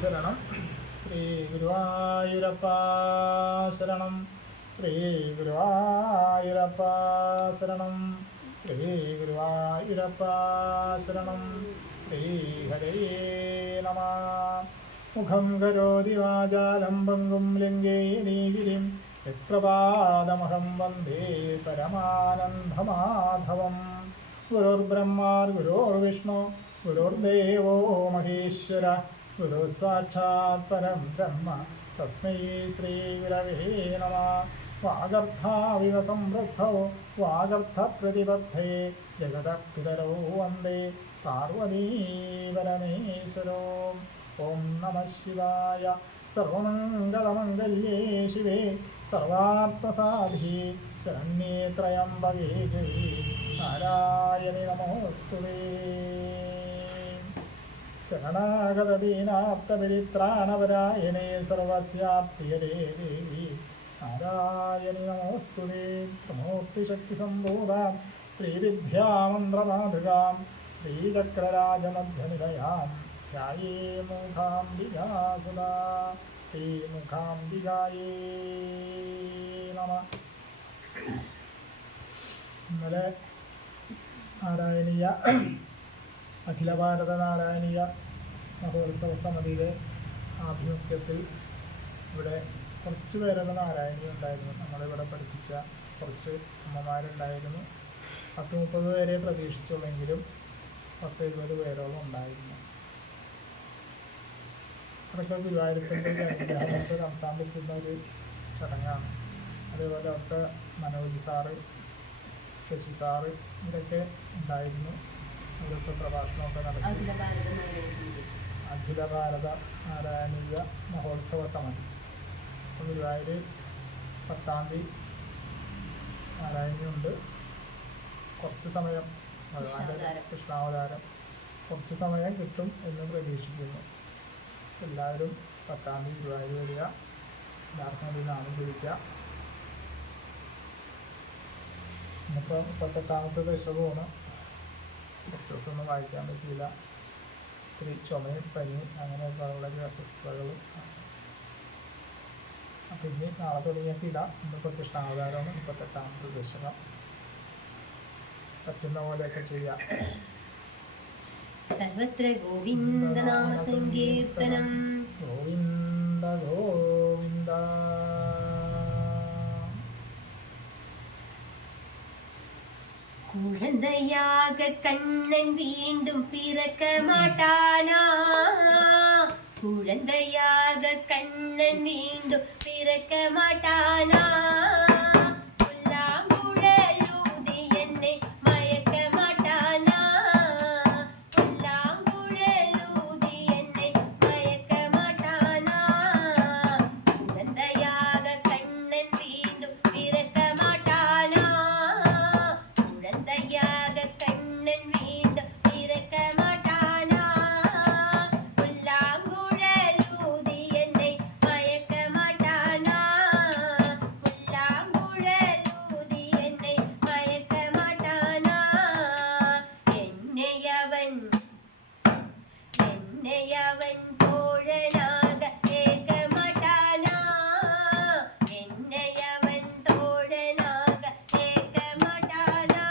ശരണം. ശ്രീ ഗുരുവായൂരപ്പ ശരണം. ശ്രീ ഗുരുവായൂരപ്പ ശരണം. ശ്രീ ഗുരുവായൂരപ്പ ശരണം. ശ്രീ ഹരേ നമഃ. മുഖം കരോതി വാചാലം പങ്കും ലംഘേയനീഗിരിം യത്പ്രപാദമഹം വന്ദേ പരമാനന്ദമാധവം. ഗുരുർബ്രഹ്മാ ഗുരുർവിഷ്ണു ഗുരുർദേവോ മഹേശ്വര ഗുരു സാക്ഷാത് പരം ബ്രഹ്മ തസ്മൈ ശ്രീ ഗുരവേ നമഃ. വാഗർത്ഥാവിവ സംവൃദ്ധോ വാഗർത്ഥപ്രതിബദ്ധേ ജഗതപിതരോ വന്ദേ പാർവതീ പരമേശ്വരോ. ഓം നമഃ ശിവായ. സർവമംഗളമംഗല്യേ ശിവേ സർവാർത്ഥസാധികേ ശരണ്യേ ത്രയംബകേ ഗൗരീ നാരായണി നമോസ്തുതേ. ശരണാഗതദീനാർത്തപരിത്രാണപരായണേ സർവസ്യാപ്തിയരേ ദേവി നാരായണി നമോസ്തുതേ. ത്രിമൂർത്തിശക്തിസംഭൂതാം ശ്രീവിദ്യാമന്ത്രമാതൃകാം ശ്രീചക്രരാജമധ്യനിലയാം ധ്യായേ മൂകാംബികാ സദാ. ശ്രീമുഖാംബികായേ നമഃ. ഇന്നലെ നാരായണീയ അഖില ഭാരത നാരായണീയ മഹോത്സവ സമിതിയുടെ ആഭിമുഖ്യത്തിൽ ഇവിടെ കുറച്ച് പേരുടെ നാരായണീയം ഉണ്ടായിരുന്നു. നമ്മളിവിടെ പഠിപ്പിച്ച കുറച്ച് അമ്മമാരുണ്ടായിരുന്നു. 10-30 പേരെ പ്രതീക്ഷിച്ചുള്ളെങ്കിലും 10-70 പേരോളം ഉണ്ടായിരുന്നു. അതൊക്കെ ഗുരുവായൂരപ്പൻ്റെ അനുഗ്രഹത്തെ നടത്താൻ പറ്റുന്ന ഒരു ചടങ്ങാണ്. അതേപോലെ അവിടുത്തെ മനോജ് സാറ്, ശശി സാറ് ഇവരൊക്കെ ഉണ്ടായിരുന്നു. അവരൊക്കെ പ്രഭാഷണമൊക്കെ നടത്തി. അഖില ഭാരത നാരായണീയ മഹോത്സവ സമിതി അപ്പം ഗുരുവായൂർ 10-ാം തീയതി നാരായണിയുണ്ട്. കുറച്ച് സമയം ഭഗവാന്റെ കൃഷ്ണാവതാരം കുറച്ച് സമയം കിട്ടും എന്ന് പ്രതീക്ഷിക്കുന്നു. എല്ലാവരും 10-ാം തീയതി ഗുരുവായൂർ വരിക. എല്ലാവർക്കും വേണ്ടി നാമം ജപിക്കുക. ഇന്നിപ്പോൾ 38-ാമത്തെ ദശകമാണ്. കുറച്ച് ദിവസമൊന്നും വായിക്കാൻ പറ്റിയില്ല. ഇത്തിരി ചുമയും പനി അങ്ങനെയൊക്കെ വളരെ അസ്വസ്ഥതകളും. അപ്പം ഇനി നാളെ തുടങ്ങിയൊക്കെ ഇടാം. ഇന്നിപ്പോൾ കൃഷ്ണാവതാരമാണ് 38-ാമത്തെ ദശകം. പറ്റുന്ന പോലെയൊക്കെ ചെയ്യാം. സർവത്ര ഗോവിന്ദ നാമ സങ്കീർത്തനം. ഗോവിന്ദ ഗോവിന്ദ. குழந்தையாக கண்ணன் வீண்டும் பிறக்க மாட்டானா? குழந்தையாக கண்ணன் வீண்டும் பிறக்க மாட்டானா? புல்லாங்குழலூதி என்னை மயக்க மாட்டானா? புல்லாங்குழலூதி என்னை மயக்க மாட்டானா? குழந்தையாக கண்ணன் வீண்டும் பிறக்க மாட்டானா? குழந்தையாக கண்ணன் வீண்டும் பிறக்க மாட்டானா? புல்லாங்குழலூதி என்னை மயக்க மாட்டானா? புல்லாங்குழலூதி என்னை மயக்க மாட்டானா? என்னை அவன் தோழனாக ஏற்க மாட்டானா? என்னை அவன் தோழனாக ஏற்க மாட்டானா?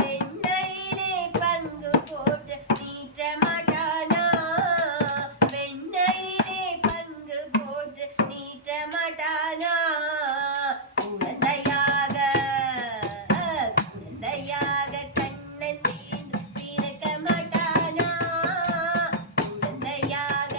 வெண்ணையிலே பங்கு போட்டு நீட்ட மாட்டானா? வெண்ணையிலே பங்கு போட்டு நீட்ட மாட்டானா? குழந்தையாக கண்ணன் வீண்டும் பிறக்க மாட்டானா? குழந்தையாக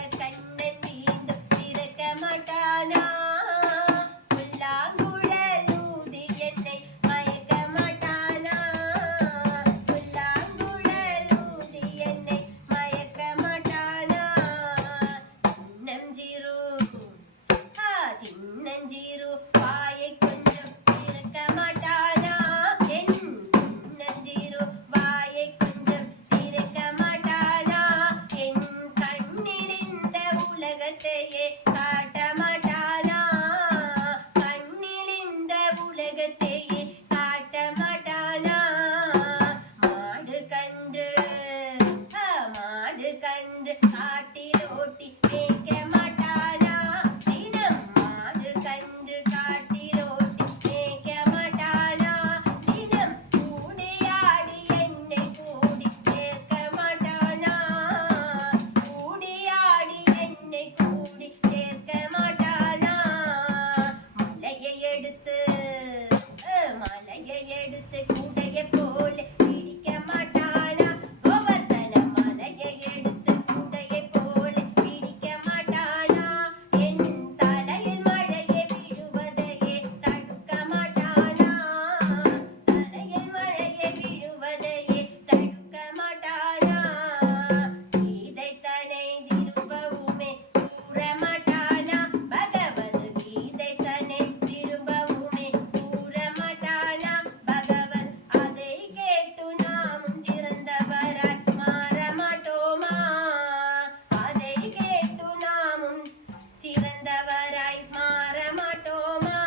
കണ്ട് കാട്ടിലോട്ടി മേയ്ക്ക മാട്ടാനാ ദിനം മാത് കണ്ട് കാട്ടിലോട്ടി മേയ്ക്ക മാട്ടാനാ ദിനം കൂടിയാടി എന്നെ കൂടി ചേർക്ക മാട്ടാനാ കൂടിയാടി എന്നെ കൂടി ചേർക്ക മാട്ടാനാ മലയെടുത്ത് കുടയെ പോലെ പിടിക്ക മാട്ടാനാ ഗോവർദ്ധന മലയെടുത്ത് കുടയെ പോലെ പിടിക്ക മാട്ടാനാ എൻ തലയിൽ മഴയെ വീഴുവതയെ തടുക്ക മാട്ടാനാ തലയിൽ മഴയെ വീഴുവതയെ തടുക്ക മാട്ടാനാ ഗീதை தனை திரும்பவுமே கூற மாட்டானா பகவத் கீதை தனை திரும்பவுமே கூற மாட்டானா பகவத் அதை கேட்டு நாமும் சிறந்தவராய் மாற மாட்டோமா அதை கேட்டு நாமும் சிறந்தவராய் மாற மாட்டோமா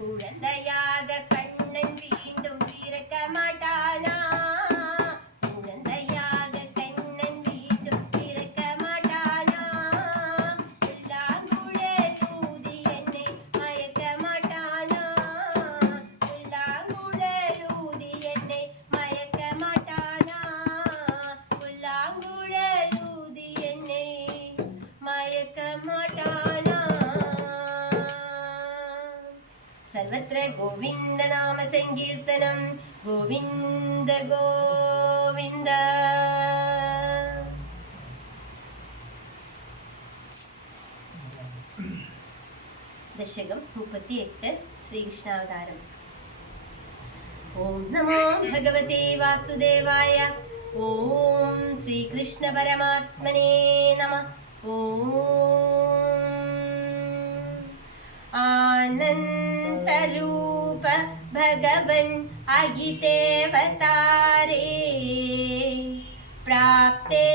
குழந்தையாக கண்ணன் மீண்டும் பிறக்க மாட்டானா குழந்தையாக கண்ணன் மீண்டும் பிறக்க மாட்டானா புல்லாங்குழல் ஊதி என்னை மயக்க மாட்டானா புல்லாங்குழல் ஊதி என்னை மயக்க மாட்டானா புல்லாங்குழல் ஊதி என்னை மயக்க மாட்டானா സർവത്ര ഗോവിന്ദ നാമ സങ്കീർത്തനം ഗോവിന്ദ ഗോവിന്ദ. ദശകം 38 ശ്രീകൃഷ്ണാവതാരം. ഓം നമോ ഭഗവതേ വാസുദേവായ. ഓം ശ്രീകൃഷ്ണ പരമാത്മനേ നമഃ. ഓം ആനന്ദരൂപ ഭഗവൻ അയിതേവതാരേ പ്രാപ്തേ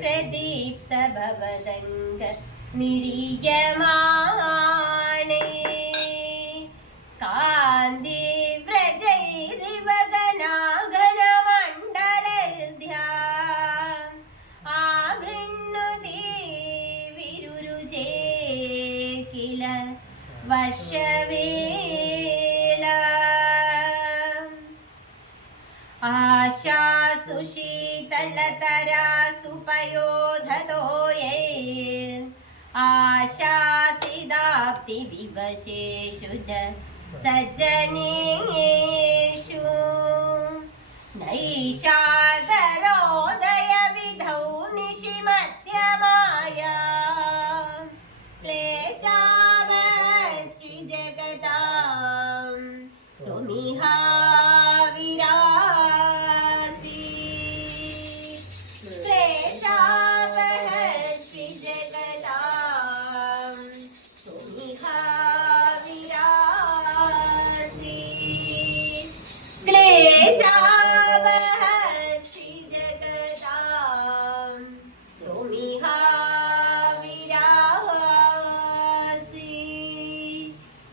പ്രദീപ്ത ഭവദംഗ നിരീയമാണേ കാന്തി വ്രജൈരിവഗനാഗനമണ്ഡലർധ്യാ ആവൃണ്ണുതി വിരുരുജേ കില വർഷവേല ആശാസു ശീതളതരാസു പയോധതോയേ ആശാസിദാപ്തി വിവശേഷു ജ സജ്ജനേഷു നൈഷാഗരോദയ വിധൗ നിശിമധ്യമായ ക്ലേശാവസ്ത്രി ജഗതാം ത്വമിഹാ വിരാസി ക്ലേശാവസ്ത്രി ജഗതാം ത്വമിഹാ വിരാസി ക്ലേശാവസ്ത്രി ജഗതാം ത്വമിഹാ വിരാസി.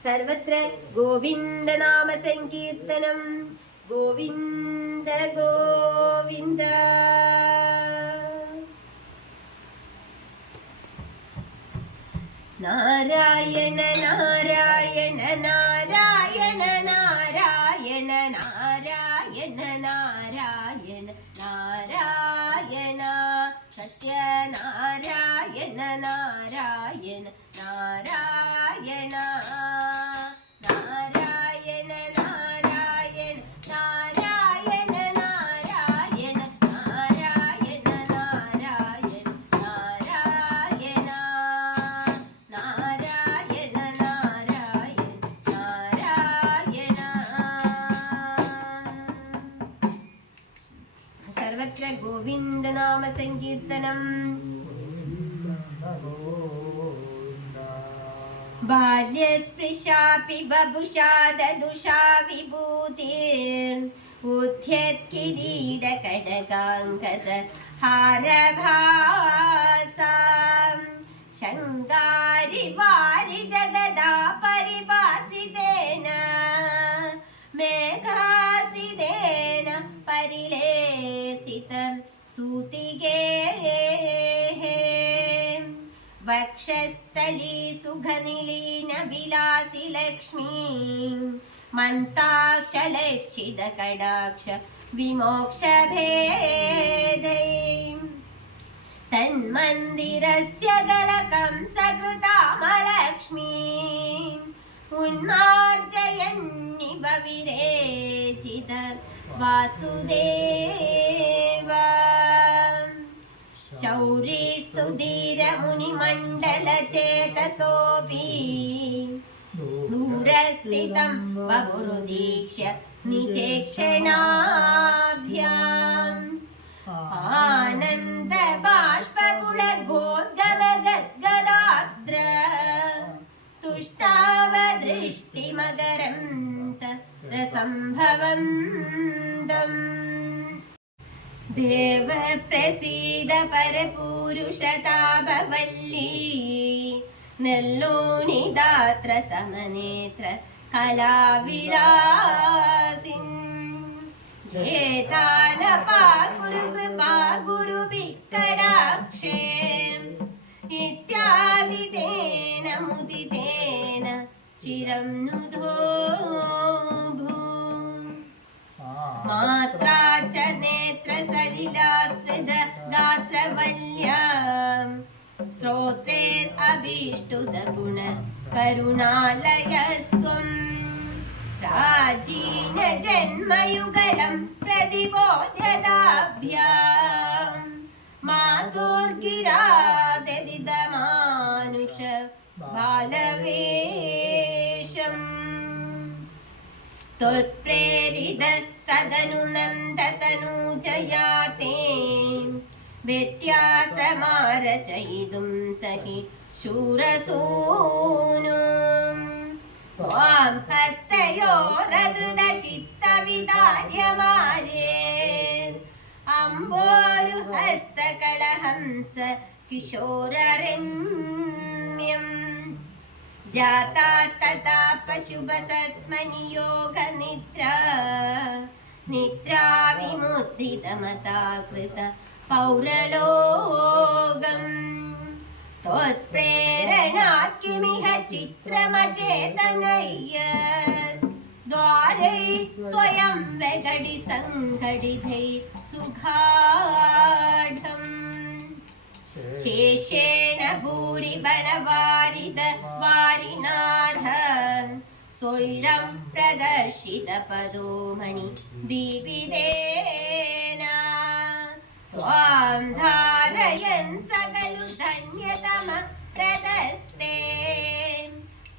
സർവത്ര ഗോവിന്ദ നാമ സങ്കീർത്തനം ഗോവിന്ദ ഗോവിന്ദ. നാരായണ നാരായണ നാരായണ നാരായണ നാരായണ നാരായണ നാരായണ സത്യനാരായണ നാരായണ നാരായണ നാരായണ നാരായണ നാരായണ നാരായണ നാരായണ നാരായണ നാരായണ നാരായണ നാരായണ നാരായണ. സർവത്ര ഗോവിന്ദ നാമ സങ്കീർത്തനം. ബാല്യസ്പൃശാപി ബഭുഷാ ദദുഷാ വിഭൂതിർ ഉദ്ധ്യത്കിരീടകടകാങ്കത ഹാരഭാസാം ശങ്കാരി വാരി ജഗദാ പരിഭാസിതേന മേഘാസിതേന പരിലേസി सूतिगे वक्षस्थली सुखनिलीन विलासि लक्ष्मी मन्ताक्षलक्षित कडाक्ष विमोक्ष भेदै तन्मन्दिरस्य गलकं सकृतामलक्ष्मी उन्मार्जयन्निव विरेचित वासुदेव शौर्यस्तुधीरमुनिमण्डलचेतसोऽपि दूरस्थितं वपुरुदीक्ष्य निचेक्षणाभ्याम् आनन्दबाष्पपुलगोद्गमगद्गदाद्र तुष्टावदृष्टिमकरन्त रसम्भवन्तम् देव प्रसीद परपुरुषतापवल्ली नल्लोनिदात्र समनेत्र कलाविलासिन् हेतानपा गुरु कृपा गुरुभिक्कडाक्षे इत्यादि तेन मुदितेन चिरं नुधो मात्रा च नेत्र सलिलास्त्रिद गात्रवल्यं श्रोत्रेरभीष्टुद गुण करुणालयस्त्वं प्राचीन जन्मयुगलं प्रतिबोध्यताभ्यां मातुर्गिराददिदमानुष बालवेशम् त्वत्प्रेरित तदनुनन्दतनुजयाते व्यत्यासमारचयितुं सहि शूरसूनुम् त्वां हस्तयोरधृतचित्तविदार्यमारे अम्बोरुहस्तकलहंस किशोररम्यम् जाता तथा पशुपसत्मनियोगनिद्रा निद्रा विमुद्रितमता कृत पौरलोकम् त्वत्प्रेरणात् किमिह चित्रमचेतनय्य द्वारै स्वयं वेगडि सङ्घटितै सुगाढम् शेषेण भूरि बणवारिद वारिनाथ स्वैरं प्रदर्शित पदोमणि दीपितेन त्वां धारयन् सकलु धन्यतम प्रदस्ते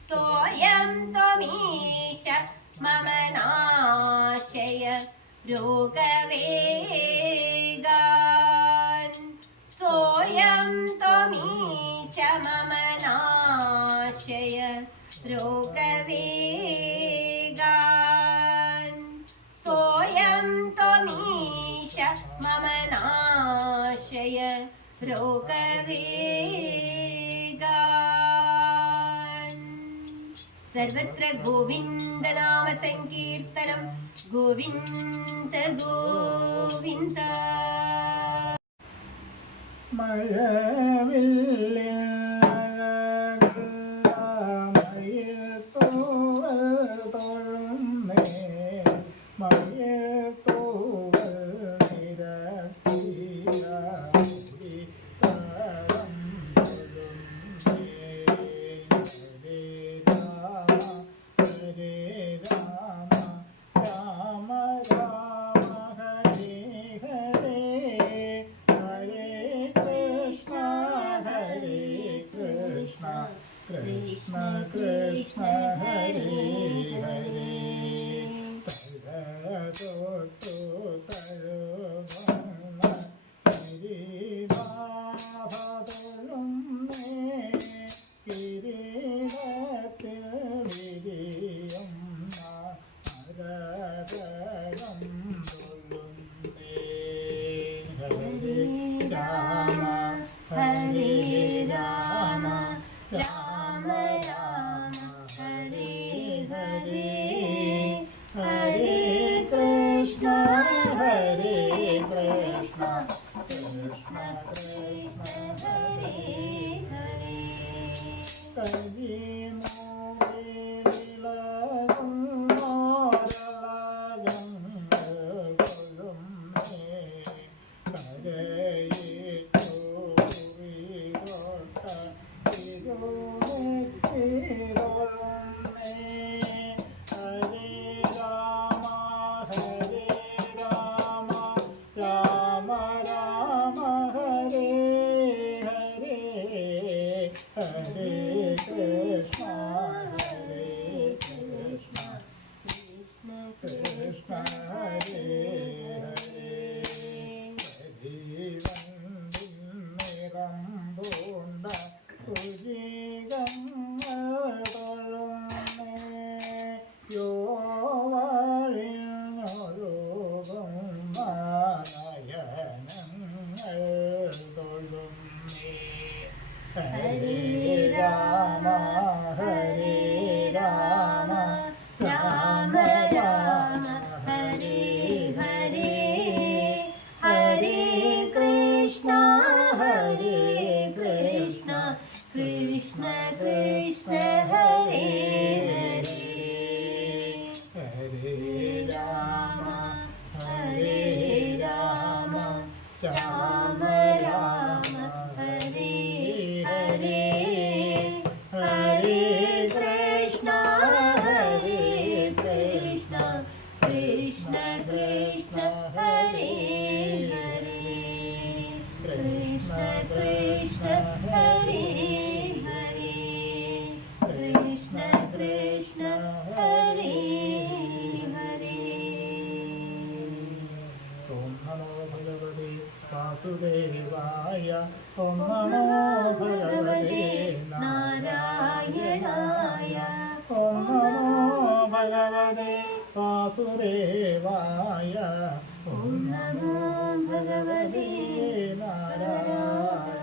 सोऽयं त्वमीश मम नाशय रोगवेगान् सोऽयं त्वमीश मम नाशय रोगवेगान् सोऽयं त्वमीश मम नाशय रोगवेगान् सर्वत्र गोविन्द नाम संकीर्तनं गोविन्द गोविन्द कृष्ण कृष्ण हरे हरे Krishna കൃഷ്ണ കൃഷ്ണ ഹരേ ഹരേ Hare Krishna, Hare Krishna, Krishna Hare Hare. നിറമ്പൂണ്ട കുജികങ്ങളുമേ യോവഴിഞ്ഞൊരുകും നയനങ്ങൾ തൊഴുമേ. Hare Rama Hare Rama Rama Rama Hare ഹരേ ഹരേ കൃഷ്ണ കൃഷ്ണ കൃഷ്ണ ഹരേ ഹരേ ഹരേ രാമ രാമ രാമ ഹരേ ഹരേ ഹരേ കൃഷ്ണ കൃഷ്ണ കൃഷ്ണ ഹരേ ഹരേ കൃഷ്ണ കൃഷ്ണ ഹരേ ഹരേ കൃഷ്ണ കൃഷ്ണ ഹരേ ഹരേ. ഓം നമോ ഭഗവതേ വാസുദേവായ. ഓം നമോ ഭഗവതേ നാരായണായ. ഓം നമോ ഭഗവതേ വാസുദേവായ. ഓം നമോ ഭഗവതേ നാരായണായ.